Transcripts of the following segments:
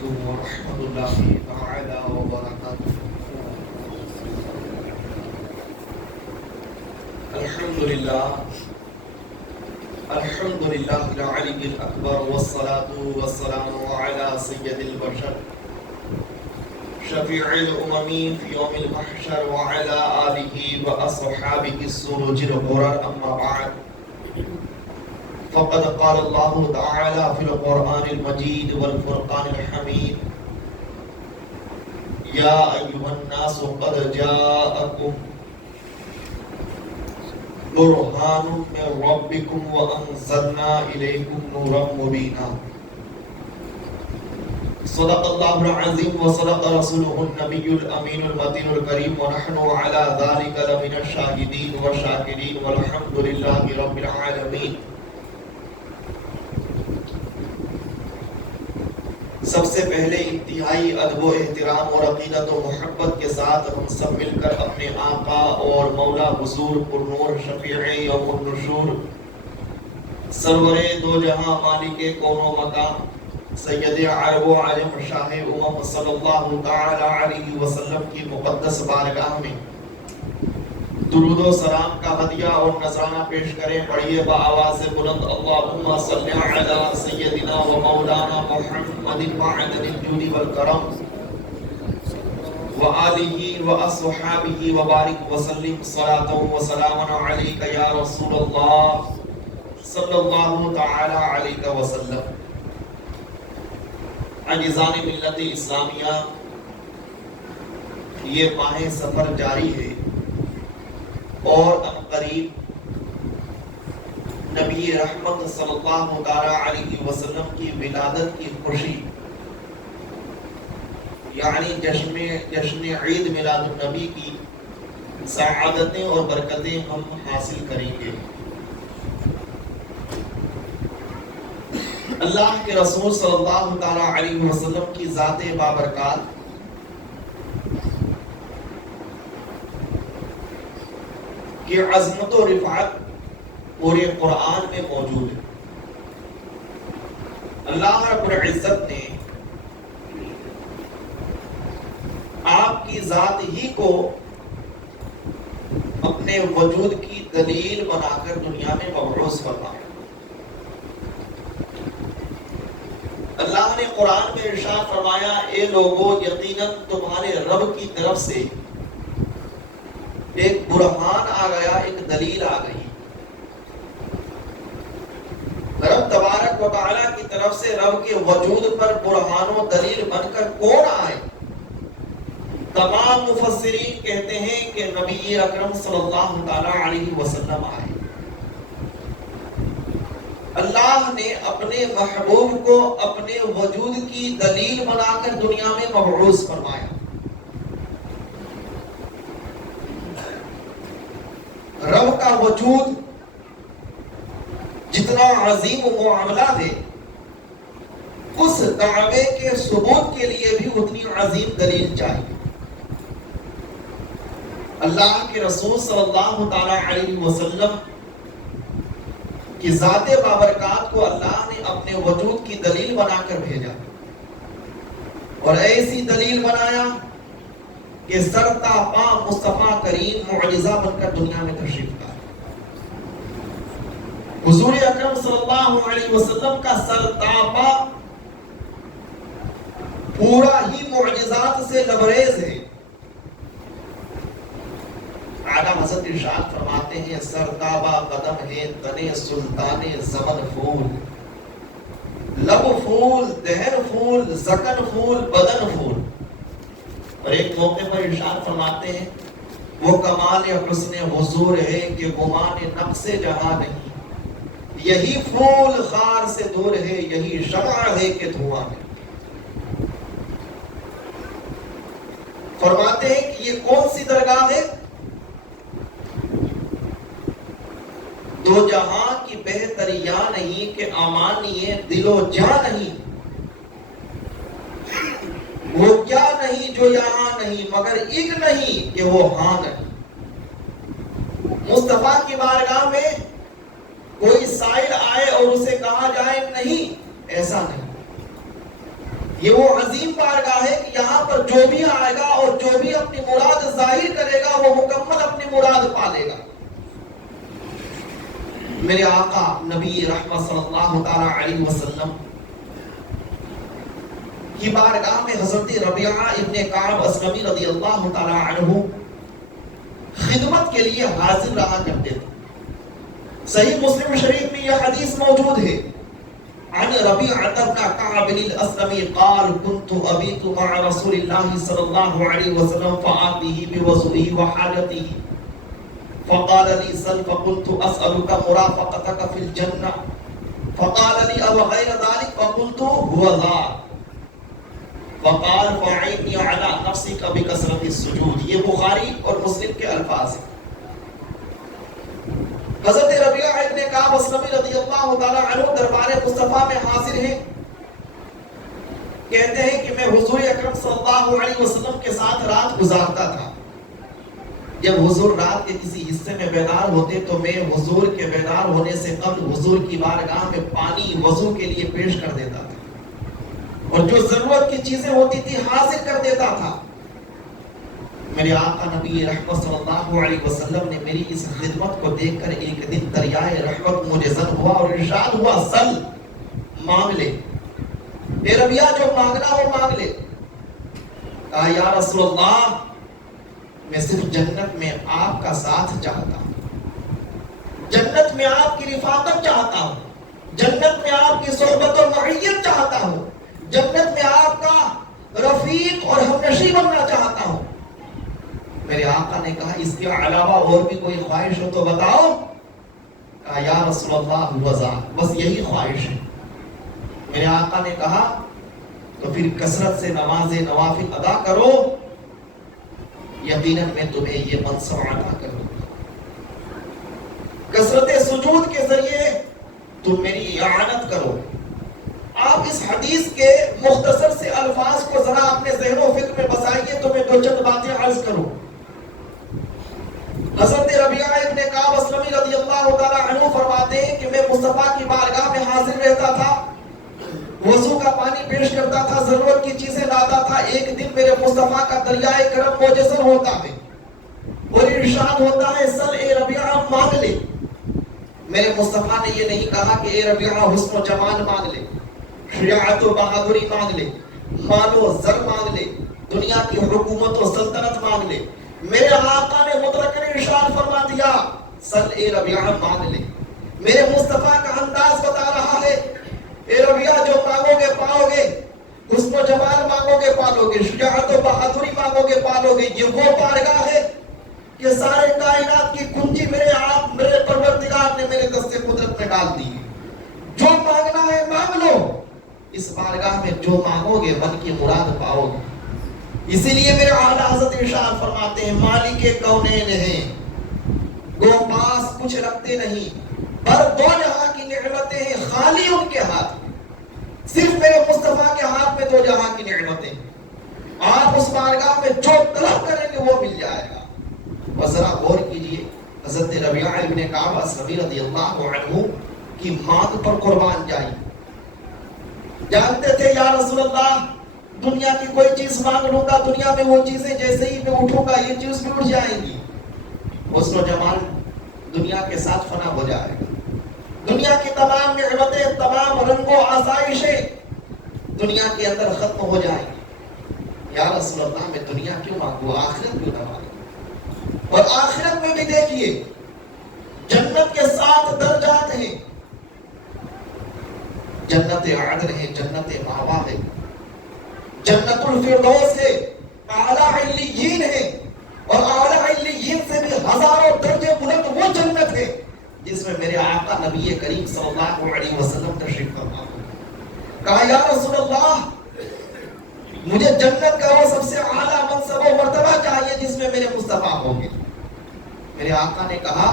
علیکم ورحمۃ اللہ تعالی وبرکاتہ۔ الحمدللہ العلی الاکبر والصلاة والسلام علی سید البشر شفیع الامم فی یوم المحشر وعلی آلہ واصحابہ السرج الغرر، اما بعد فقد قال اللہ تعالی فی القرآن المجید والفرقان الحمید یا ایھا الناس قد جاءکم برہان من ربکم وانزلنا الیکم نورا مبینا۔ صدق اللہ العظیم وصدق رسولہ النبی الامین المتین الکریم، ونحن علی ذلک لمن الشاہدین والشاکرین والحمد للہ رب العالمین۔ سب سے پہلے انتہائی ادب و احترام اور عقیدت و محبت کے ساتھ ہم سب مل کر اپنے آقا اور مولا حضور پرنور شفیع یوم النشور سرور دو جہاں مالک کون و مقام سید عرب و عالم شاہ امم صلی اللہ تعالی علیہ وسلم کی مقدس بارگاہ میں درود و سلام کا ہدیہ اور نذرانہ پیش کریں۔ پڑھیے بآواز بلند اللہم صلی علی سیدنا و مولانا محمد معدن الجود والکرم وآلہ واصحابہ وبارک وسلم صلاۃ و سلام علیک یا رسول اللہ صلی اللہ تعالی علیہ وسلم۔ عزیزان ملت اسلامیہ، یہ ماہ سفر جاری ہے اور عنقریب نبی رحمت صلی اللہ تعالی علیہ وسلم کی ولادت کی خوشی یعنی جشن عید میلاد النبی کی سعادتیں اور برکتیں ہم حاصل کریں گے۔ اللہ کے رسول صلی اللہ تعالی علیہ وسلم کی ذات بابرکات کہ عظمت و رفعت پورے قرآن میں موجود ہے۔ اللہ رب العزت نے آپ کی ذات ہی کو اپنے وجود کی دلیل بنا کر دنیا میں مبعوث فرمایا۔ اللہ نے قرآن میں ارشاد فرمایا، اے لوگو یقیناً تمہارے رب کی طرف سے ایک برہان آ گیا، ایک دلیل آ گئی۔ رب تبارک و تعالیٰ کی طرف سے رب کے وجود پر برہان و دلیل بن کر کون آئے؟ تمام مفسرین کہتے ہیں کہ نبی اکرم صلی اللہ تعالی علیہ وسلم آئے۔ اللہ نے اپنے محبوب کو اپنے وجود کی دلیل بنا کر دنیا میں مبعوث فرمایا۔ رب کا وجود جتنا عظیم معاملہ ہے، اس دعوے کے ثبوت کے لیے بھی اتنی عظیم دلیل چاہیے۔ اللہ کے رسول صلی اللہ تعالی علیہ وسلم کی ذات بابرکات کو اللہ نے اپنے وجود کی دلیل بنا کر بھیجا، اور ایسی دلیل بنایا کہ سر تا پا مصطفیٰ کریم معجزہ بن کر دنیا میں تشریف لائے۔ حضور اکرم صلی اللہ علیہ وسلم کا سر تا پا پورا ہی معجزات سے لبریز ہے۔ اعلیٰ حضرت ارشاد فرماتے ہیں، سر تابا قدم ہے تنے سلطان زمن پھول، لب پھول، دہن پھول، زکن پھول، بدن پھول۔ اور ایک موقع پر ارشاد فرماتے ہیں، وہ کمال حسن حضور ہے کہ گمان نقص جہاں نہیں، یہی پھول خار سے دور ہے، یہی شمع ہے کہ دھواں ہے۔ فرماتے ہیں کہ یہ کون سی درگاہ ہے؟ دو جہاں کی بہتریا نہیں کہ امانی دل و جاں نہیں، وہ کیا نہیں جو یہاں نہیں، مگر ایک نہیں کہ وہ ہاں نہیں۔ مصطفیٰ کی بارگاہ میں کوئی سائل آئے اور اسے کہا جائے نہیں، ایسا نہیں۔ یہ وہ عظیم بارگاہ ہے کہ یہاں پر جو بھی آئے گا اور جو بھی اپنی مراد ظاہر کرے گا وہ مکمل اپنی مراد پالے گا۔ میرے آقا نبی رحمت صلی اللہ تعالی علیہ وسلم کی بارگاہ میں حضرت ربیعہ ابن کعب اسلمی رضی اللہ تعالی عنہ خدمت کے لیے حاضر رہا کرتے تھے۔ صحیح مسلم شریف میں یہ حدیث موجود ہے، عن ربيعة بن كعب الأسلمي قال كنت أبيت مع رسول الله صلى الله عليه وسلم فآتيه بوضوئه وحاجته فقال لي سل فقلت أسألك مرافقتك في الجنة فقال لي أو غير ذلك فقلت هو ذا فقال فأعني على نفسك بكثرة السجود۔ یہ بخاری اور مسلم کے الفاظ ہیں۔ حضرت ربیعہ ابن کعب اسلمی رضی اللہ تعالی عنہ دربار مصطفیٰ میں حاضر ہیں، کہتے ہیں کہ میں حضور اکرم صلی اللہ علیہ وسلم کے ساتھ رات گزارتا تھا۔ جب حضور رات کے کسی حصے میں بیدار ہوتے تو میں حضور کے بیدار ہونے سے قبل حضور کی بارگاہ میں پانی وضو کے لیے پیش کر دیتا تھا، اور جو ضرورت کی چیزیں ہوتی تھی حاضر کر دیتا تھا۔ میرے آقا نبی رحمت صلی اللہ علیہ وسلم نے میری اس خدمت کو دیکھ کر ایک دن دریائے رحمت مجھے ذن ہوا اور ارشاد ہوا سل، مانگ لے، اے ربیعہ جو مانگنا ہو مانگ لے۔ کہا یا رسول اللہ میں صرف جنت میں آپ کا ساتھ چاہتا ہوں، جنت میں آپ کی رفاقت چاہتا ہوں، جنت میں آپ کی صحبت و معیت چاہتا ہوں، جنت میں آپ کا رفیق اور ہمنشیں بننا چاہتا ہوں۔ میرے آقا نے کہا اس کے علاوہ اور بھی کوئی خواہش ہو تو بتاؤ۔ کہا یا رسول اللہ وضع، بس یہی خواہش ہے۔ میرے آقا نے کہا تو پھر کثرت سے نماز نوافل ادا کرو، یقیناً میں تمہیں یہ منصب عطا کروں گا۔ کثرت سجود کے ذریعے تم میری اعانت کرو۔ آپ اس حدیث کے مختصر سے الفاظ کو ذرا اپنے ذہن و فکر میں بسائیے تو میں دو چند باتیں عرض کروں۔ حضرت ربیعہ ابن کعب اسلمی رضی اللہ تعالی عنہ فرماتے ہیں کہ میں مصطفیٰ کی بارگاہ میں حاضر رہتا تھا، وضو کا پانی پیش کرتا تھا، ضرورت کی چیزیں لاتا تھا۔ ایک دن میرے مصطفیٰ کا دریائے کرم مجسر ہوتا ہے اور ارشاد ہوتا ہے سل اے ربیعہ مانگ لے۔ میرے مصطفیٰ نے یہ نہیں کہا کہ اے ربیعہ حسن و جمال مانگ لے، شجاعت و بہادری مانگ لے، مال و زر مانگ لے، دنیا کی حکومت و سلطنت مانگ لے۔ میرے آقا نے مطلقاً ارشاد فرما دیا سل اے ربیعہ مانگ لے۔ میرے مصطفیٰ کا انداز بتا رہا ہے اے ربیعہ جو مانگو گے پاؤ گے، حسن و جمال مانگو گے پالو گے، شجاعت و بہادری مانگو گے پالو گے۔ یہ وہ بارگاہ ہے کہ سارے کائنات کی کنجی میرے پروردگار نے میرے دست قدرت میں ڈال دی ہے۔ جو مانگنا ہے مانگ لو، اس بارگاہ میں جو مانگو گے من کی مراد پاؤ گے۔ اسی لیے میرے اعلیٰ حضرت ارشاد فرماتے ہیں مالک کونین ہیں، گو پاس کچھ رکھتے نہیں، پر دو جہاں کی نعمتیں ہیں خالی ان کے ہاتھ میں، صرف میرے مصطفیٰ کے ہاتھ میں دو جہاں کی نعمتیں ہیں۔ آپ اس بارگاہ میں جو طلب کریں گے وہ مل جائے گا۔ بس ذرا غور کیجئے، حضرت ربیعہ ابن کعب اسلمی رضی اللہ عنہ کی مانگ پر قربان جائی، جانتے تھے یا رسول اللہ دنیا کی کوئی چیز مانگ لوں گا، دنیا میں وہ چیزیں جیسے ہی میں اٹھوں گا یہ چیز بھی اٹھ جائیں گی، حسن و جمال دنیا کے ساتھ فنا ہو جائے گا، دنیا کی تمام نعمتیں، تمام رنگ و آسائشیں دنیا کے اندر ختم ہو جائیں گی۔ یا رسول اللہ میں دنیا کیوں مانگوں، آخرت کیوں نہ مانگوں؟ اور آخرت میں بھی دیکھیے جنت کے 7 درجات ہیں، جنت عدن ہے، جنت مأوا ہے، جنت الفردوس ہے، اعلیٰ علیین ہے، اور اعلیٰ علیین سے بھی ہزاروں درجے بلند وہ جنت ہے جس میں میرے آقا نبی کریم صلی اللہ علیہ وسلم تشریف فرما ہے۔ کہا یا رسول اللہ مجھے جنت کا وہ سب سے اعلیٰ منصب و مرتبہ چاہیے جس میں میرے مصطفیٰ ہوں گے۔ میرے آقا نے کہا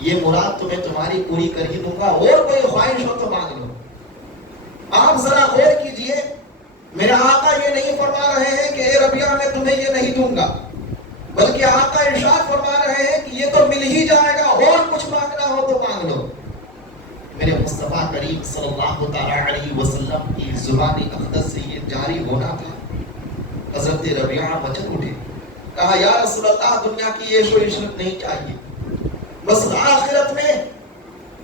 یہ مراد تمہیں تمہاری پوری کر ہی دوں گا، اور کوئی خواہش ہو تو مانگ لو۔ آپ ذرا غور کیجئے، میرے آقا یہ نہیں فرما رہے ہیں کہ اے ربیعہ میں تمہیں یہ نہیں دوں گا، بلکہ آقا ارشاد فرما رہے ہیں کہ یہ تو مل ہی جائے گا، اور کچھ مانگنا ہو تو مانگ لو۔ میرے مصطفیٰ کریم صلی اللہ علیہ وسلم کی زبانی اقدس سے یہ جاری ہونا تھا۔ حضرت ربیعہ مچل اٹھے، کہا یا رسول اللہ دنیا کی عیش و عشرت نہیں چاہیے، بس آخرت میں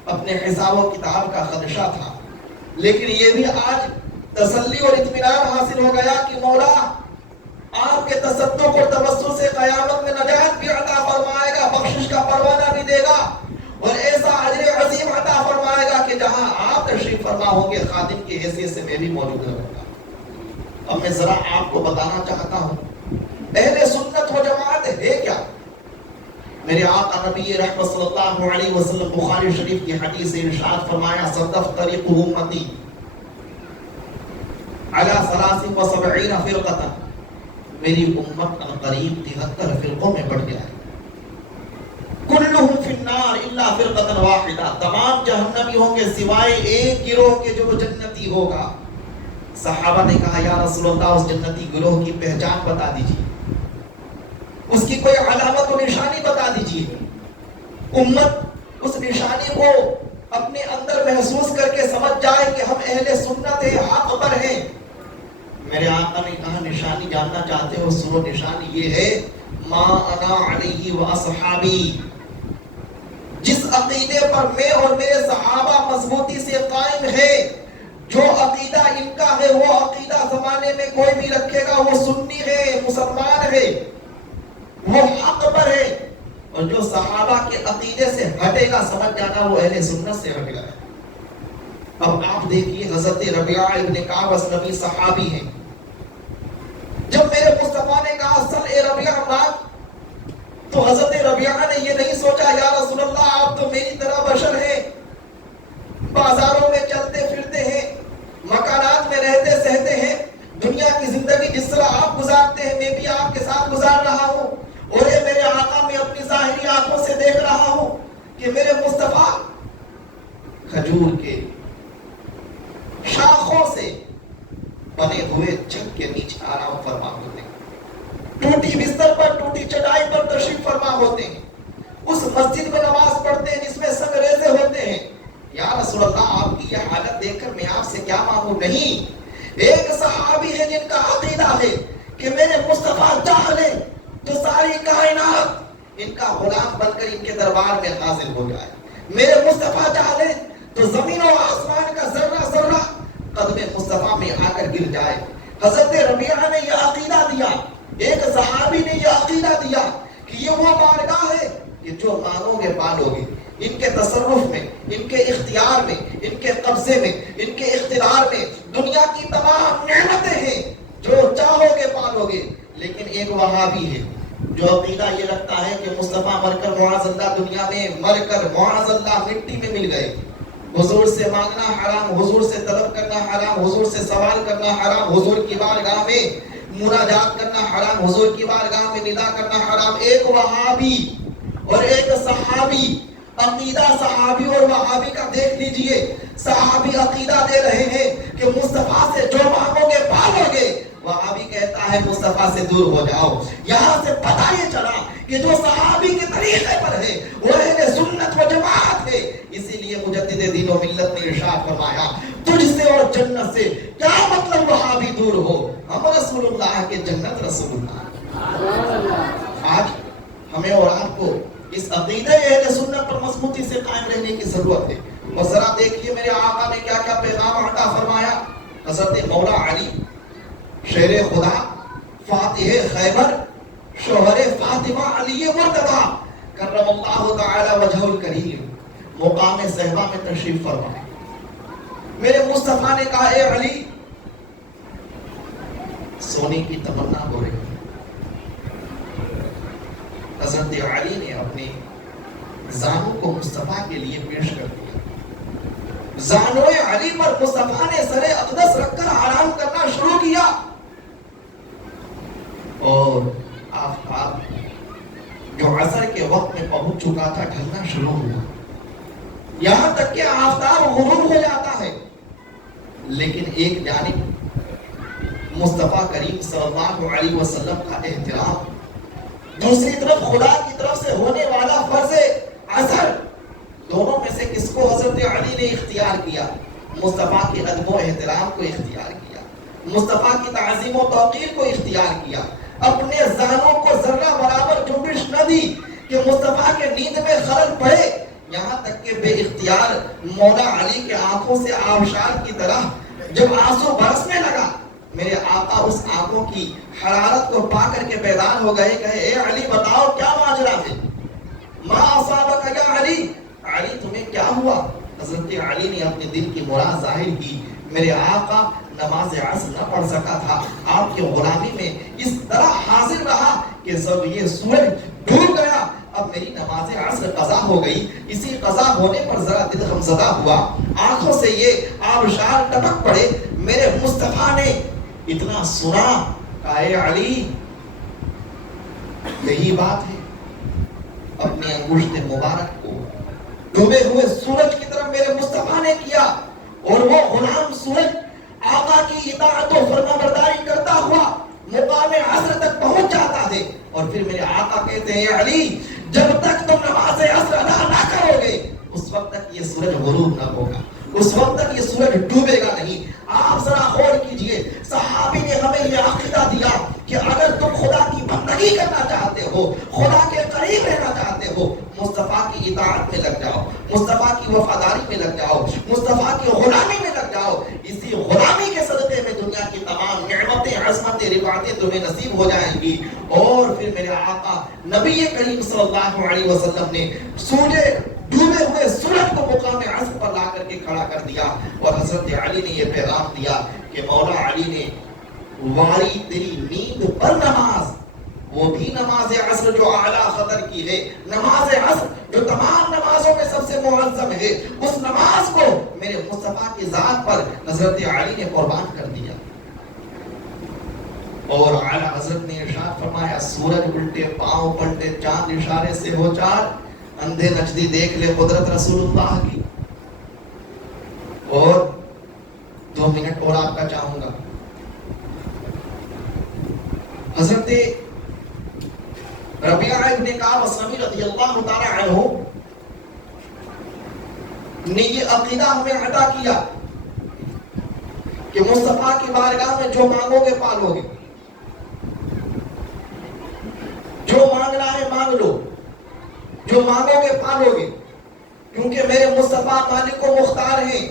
اپنے حساب و کتاب کا خدشہ تھا، لیکن یہ بھی آج تسلی اور اطمینان حاصل ہو گیا کہ مولا آپ کے تصدق اور توسل سے قیامت میں نجات بھی عطا فرمائے گا، بخشش کا پروانہ بھی دے گا، اور ایسا اجر عظیم عطا فرمائے گا کہ جہاں آپ تشریف فرما ہوں گے خادم کی حیثیت سے میں بھی موجود رہوں گا۔ اب میں ذرا آپ کو بتانا چاہتا ہوں اہل سنت و جماعت ہے کیا۔ میرے آقا نبی رحمت صلی اللہ علیہ وسلم بخاری شریف کی حدیث سے ارشاد فرمایا ستفترق امتی علی 73 فرقۃ، میری امت قریب 73 فرقوں میں بڑھ جائے، کلہم فی النار الا فرقۃ واحدہ، تمام جہنمی ہوں گے سوائے ایک گروہ کے جو جنتی ہوگا۔ صحابہ نے کہا یا رسول اللہ اس جنتی گروہ کی پہچان بتا دیجیے، اس کی کوئی علامت و نشانی بتا دیجیے، امت اس نشانی کو اپنے اندر محسوس کر کے سمجھ جائے کہ ہم اہل سنت ہیں، حق پر ہیں۔ میرے آقا نے کہا نشانی جاننا چاہتے ہو، سنو نشانی یہ ہے ما انا علیہ و اصحابی، جس عقیدے پر میں اور میرے صحابہ مضبوطی سے قائم ہے، جو عقیدہ ان کا ہے وہ عقیدہ زمانے میں کوئی بھی رکھے گا وہ سنی ہے، مسلمان ہے، وہ حق پر ہے، اور جو صحابہ کے عقیدے سے ہٹے گا سمجھ جانا وہ اہل سنت سے ہٹ گیا ہے۔ اب آپ دیکھیے حضرت ربیعہ ابن کعب اسلمی صحابی ہیں، جب میرے مصطفیٰ نے کہا سل اے ربیعہ مانگ، تو حضرت ربیعہ نے یہ نہیں سوچا یا رسول اللہ آپ تو میری طرح بشر ہیں، بازاروں میں چلتے پھرتے ہیں، مکانات میں رہتے سہتے ہیں، دنیا کی زندگی جس طرح آپ گزارتے ہیں میں بھی آپ کے ساتھ گزار رہا ہوں، اور یہ میرے آقا میں اپنی ظاہری آنکھوں سے دیکھ رہا ہوں کہ میرے مصطفیٰ کھجور کے شاخوں سے بنے ہوئے چھت کے نیچے آرام فرما ہوتے ہیں، ٹوٹی بستر پر ٹوٹی چٹائی پر تشریف فرما ہوتے ہیں، اس مسجد میں نماز پڑھتے ہیں جس میں سنگریزے ہوتے ہیں۔ یا رسول اللہ آپ کی یہ حالت دیکھ کر میں آپ سے کیا مانگوں؟ نہیں، ایک صحابی ہے جن کا عقیدہ ہے کہ میرے مصطفیٰ چاہ لے تو ساری کائنات ان کا غلام بن کر ان کے دربار میں حاضر ہو جائے، میرے مصطفیٰ چاہ لے تو زمین و آسمان کا ذرہ ذرہ قدم مصطفیٰ میں آ کر گر جائے۔ حضرت ربیعہ نے یہ عقیدہ دیا، ایک صحابی نے یہ عقیدہ دیا کہ یہ وہ بارگاہ ہے کہ جو مانگو گے پالو گے، ان کے تصرف میں، ان کے اختیار میں، ان کے قبضے میں، ان کے اقتدار میں دنیا کی تمام نعمتیں ہیں، جو چاہو گے پالو گے۔ لیکن ایک وہابی ہے جو عقیدہ یہ رکھتا ہے کہ مصطفیٰ مر کر معاذ اللہ دنیا میں مر کر معاذ اللہ مٹی میں مل گئے، حضور سے مانگنا حرام، حضور سے طلب کرنا حرام، حضور سے سوال کرنا حرام، حضور کی بارگاہ میں مناجات کرنا حرام، حضور کی بارگاہ میں ندا کرنا حرام۔ ایک وہابی اور ایک صحابی، عقیدہ صحابی اور وہابی کا دیکھ لیجئے۔ صحابی عقیدہ دے رہے ہیں کہ مصطفیٰ سے جو مانگو گے پالو گے، وہابی کہتا ہے مصطفیٰ سے دور ہو جاؤ۔ یہاں سے پتہ یہ چلا کہ جو صحابی کے طریقے پر ہے وہ اہل سنت و جماعت ہے۔ اسی لیے مجدد دین و ملت نے ارشاد فرمایا تجھ سے اور جنت سے کیا مطلب وہابی دور ہو، ہم رسول اللہ کے جنت رسول اللہ۔ آج ہمیں اور آپ کو اس عقیدہ اہل سنت پر مضبوطی سے قائم رہنے کی ضرورت ہے۔ اور ذرا دیکھیے میرے آقا نے کیا کیا پیغام عطا فرمایا۔ حضرت مولا علی شیر خدا، فاتح خیبر، شوہر فاطمہ علی مرتضی کرم اللہ تعالی وجہ الکریم، مقام صحبہ میں تشریف فرمائے۔ میرے مصطفیٰ نے کہا اے علی، سونے کی تمنا ہو رہی ہے۔ حضرت علی نے اپنے زانوں کو مصطفیٰ کے لیے پیش کر دیا۔ زانوئے علی پر مصطفیٰ نے سر اقدس رکھ کر آرام کرنا شروع کیا، اور آفتاب جو عصر کے وقت میں پہنچ چکا تھا ڈھلنا شروع ہوا، یہاں تک کہ آفتاب غروب ہو جاتا ہے۔ لیکن ایک جانب مصطفیٰ کریم صلی اللہ علیہ وسلم کا احترام، دوسری طرف خدا کی طرف سے ہونے والا فرض عصر، دونوں میں سے کس کو حضرت علی نے اختیار کیا؟ مصطفیٰ کے ادب و احترام کو اختیار کیا۔ مصطفیٰ کی تعظیم و توقیر کو اختیار کیا، اپنے زانوں کو ذرہ برابر جنبش نہ دی کہ مصطفیٰ کے نیند میں خلل پڑے، یہاں تک کہ بے اختیار مولا علی کے آنکھوں سے آبشار کی طرح جب آنسو برسنے لگا، میرے آقا اس آنکھوں کی حرارت کو پا کر کے بیدار ہو گئے، کہے اے علی بتاؤ کیا ماجرا ہے، ما اصابک یا علی، علی تمہیں کیا ہوا؟ حضرت علی نے اپنے دل کی مراد ظاہر کی، میرے آقا نماز عصر نہ پڑھ سکا تھا، آپ کی غلامی میں اس طرح حاضر رہا کہ جب یہ سورج ڈوب گیا اب میری نماز عصر قضا ہو گئی، اسی قضا ہونے پر ذرا دل غمزدہ ہوا، آنکھوں سے یہ آبشار ٹپک پڑے، میرے مصطفیٰ نے اتنا سنا، اے علی یہی بات ہے، اپنے انگشت مبارک کو ڈوبے ہوئے سورج کی طرف میرے مصطفیٰ نے کیا، اور وہ غلام سورج آقا کی اطاعت و فرما برداری کرتا ہوا مقام عصر تک پہنچ جاتا ہے، اور پھر میرے آقا کہتے ہیں علی جب تک تم نماز عصر ادا نہ کرو گے اس وقت تک یہ سورج غروب نہ ہوگا، اس وقت تک یہ سورج ڈوبے گا نہیں۔ آپ ذرا غور کیجئے، صحابی نے ہمیں یہ عقیدہ دیا کہ اگر تم خدا کی بندگی کرنا چاہتے ہو، خدا کے قریب رہنا چاہتے ہو، مصطفیٰ کی اطاعت میں لگ جاؤ، مصطفیٰ کی وفاداری میں لگ جاؤ، مصطفیٰ کی غلامی میں لگ جاؤ، اسی غلامی کے صدقے میں دنیا کی تمام نعمتیں، عظمتیں، رفعتیں تمہیں نصیب ہو جائیں گی۔ اور پھر میرے آقا نبی کریم صلی اللہ علیہ وسلم نے ڈوبے ہوئے سورج کو مقام عصر پر لا کر کے کھڑا کر دیا، اور حضرت علی نے یہ پیغام دیا کہ مولا علی نے واری تیری نیند پر نماز، وہ بھی نماز عصر جو اعلیٰ خطر کی ہے، نماز عصر جو تمام نمازوں میں سب سے معظم ہے، اس نماز کو میرے مصطفیٰ کی ذات پر حضرت علی نے قربان کر دیا۔ اور اعلیٰ حضرت نے ارشاد فرمایا سورج الٹے پاؤں پلٹے چاند اشارے سے ہو چار، اندھے نجدی دیکھ لے قدرت رسول اللہ کی۔ اور 2 منٹ اور آپ کا چاہوں گا، حضرت ربیعہ ابن کعب اسلمی رضی اللہ تعالی عنہ نے یہ عقیدہ ہمیں عطا کیا کہ مصطفیٰ کی بارگاہ میں جو مانگو گے پالو گے، جو مانگنا ہے مانگ لو، جو مانگو گے پالو گے، کیونکہ میرے مصطفیٰ مالک و مختار ہیں،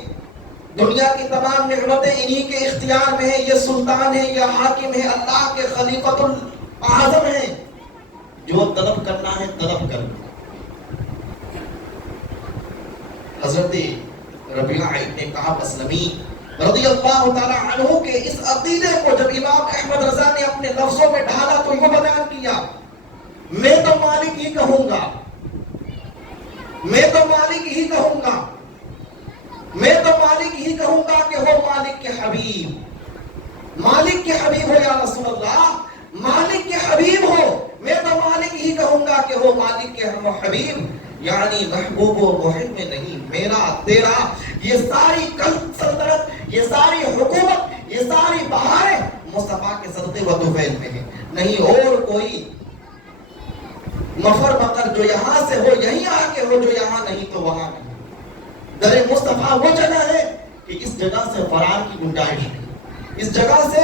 دنیا کی تمام نعمتیں انہی کے اختیار میں ہیں، یہ سلطان ہے، یہ حاکم ہے، اللہ کے خلیفۃ الاعظم ہیں، جو طلب کرنا ہے طلب کر لو۔ حضرت ربیعہ ابن کعب اسلمی رضی اللہ تعالی عنہ کے اس عقیدے کو جب امام احمد رضا نے اپنے لفظوں میں ڈھالا تو یہ بیان کیا، میں تو مالک ہی کہوں گا، میں تو مالک ہی کہوں گا، میں تو مالک ہی کہوں گا کہ وہ مالک کے حبیب، مالک کے حبیب ہو یا رسول اللہ، مالک کے حبیب ہو، میں تو مالک ہی کہوں گا کہ وہ مالک کے حبیب، یعنی محبوب و محب میں نہیں، میرا تیرا یہ ساری سلطنت، یہ ساری حکومت، یہ ساری بہاریں مصطفیٰ کے صدقے و طفیل میں ہیں، نہیں اور کوئی مفر مقر جو یہاں سے ہو یہیں آ کے ہو، جو یہاں نہیں تو وہاں نہیں۔ در مصطفیٰ وہ جگہ ہے کہ اس جگہ سے فرار کی گنجائش نہیں، اس جگہ سے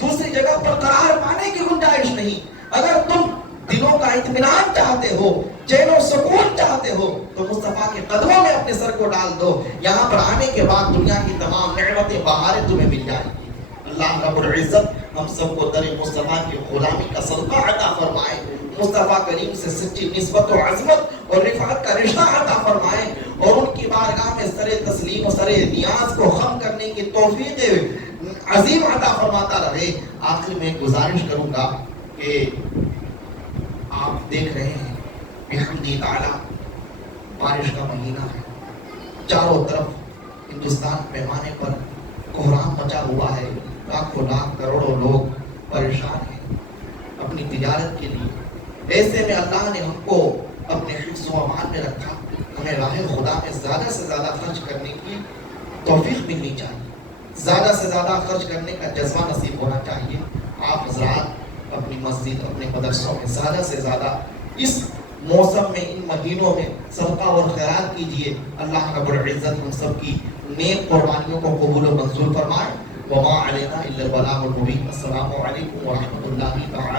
دوسری جگہ پر قرار پانے کی گنجائش نہیں۔ اگر تم دلوں کا اطمینان چاہتے ہو، چین و سکون چاہتے ہو، تو مصطفیٰ کے قدموں میں اپنے سر کو ڈال دو، یہاں پر آنے کے بعد دنیا کی تمام نعمتیں بہاریں تمہیں مل جائیں گی۔ اللہ رب العزت ہم سب کو در مصطفیٰ کی غلامی کا صدقہ عطا فرمائے، مصطفیٰ کریم سے سچی نسبت و عظمت اور رفعت کا رشتہ عطا فرمائے، اور ان کی بارگاہ میں سر تسلیم و سر نیاز کو خم کرنے کی توفیق عظیم عطا فرماتا رہے۔ آخر میں گزارش کروں گا کہ آپ دیکھ رہے ہیں بحمدہ تعالی بارش کا مہینہ ہے، چاروں طرف ہندوستان پیمانے پر کوہرام مچا ہوا ہے، لاکھوں لاکھ کروڑوں لوگ پریشان ہیں اپنی تجارت کے لیے۔ ایسے میں اللہ نے ہم کو اپنے حفظ و امان میں رکھا، ہمیں راہ خدا میں زیادہ سے زیادہ خرچ کرنے کی توفیق ملنی چاہیے، زیادہ سے زیادہ خرچ کرنے کا جذبہ نصیب ہونا چاہیے۔ آپ حضرات اپنی مسجد، اپنے مدرسوں میں زیادہ سے زیادہ اس موسم میں، ان مہینوں میں صدقہ اور خیرات کیجیے۔ اللہ رب العزت ہم سب کی نیک قربانیوں کو قبول و منظور فرمائے۔ وما علینا الا البلاغ المبین۔ السلام علیکم ورحمۃ اللہ تعالی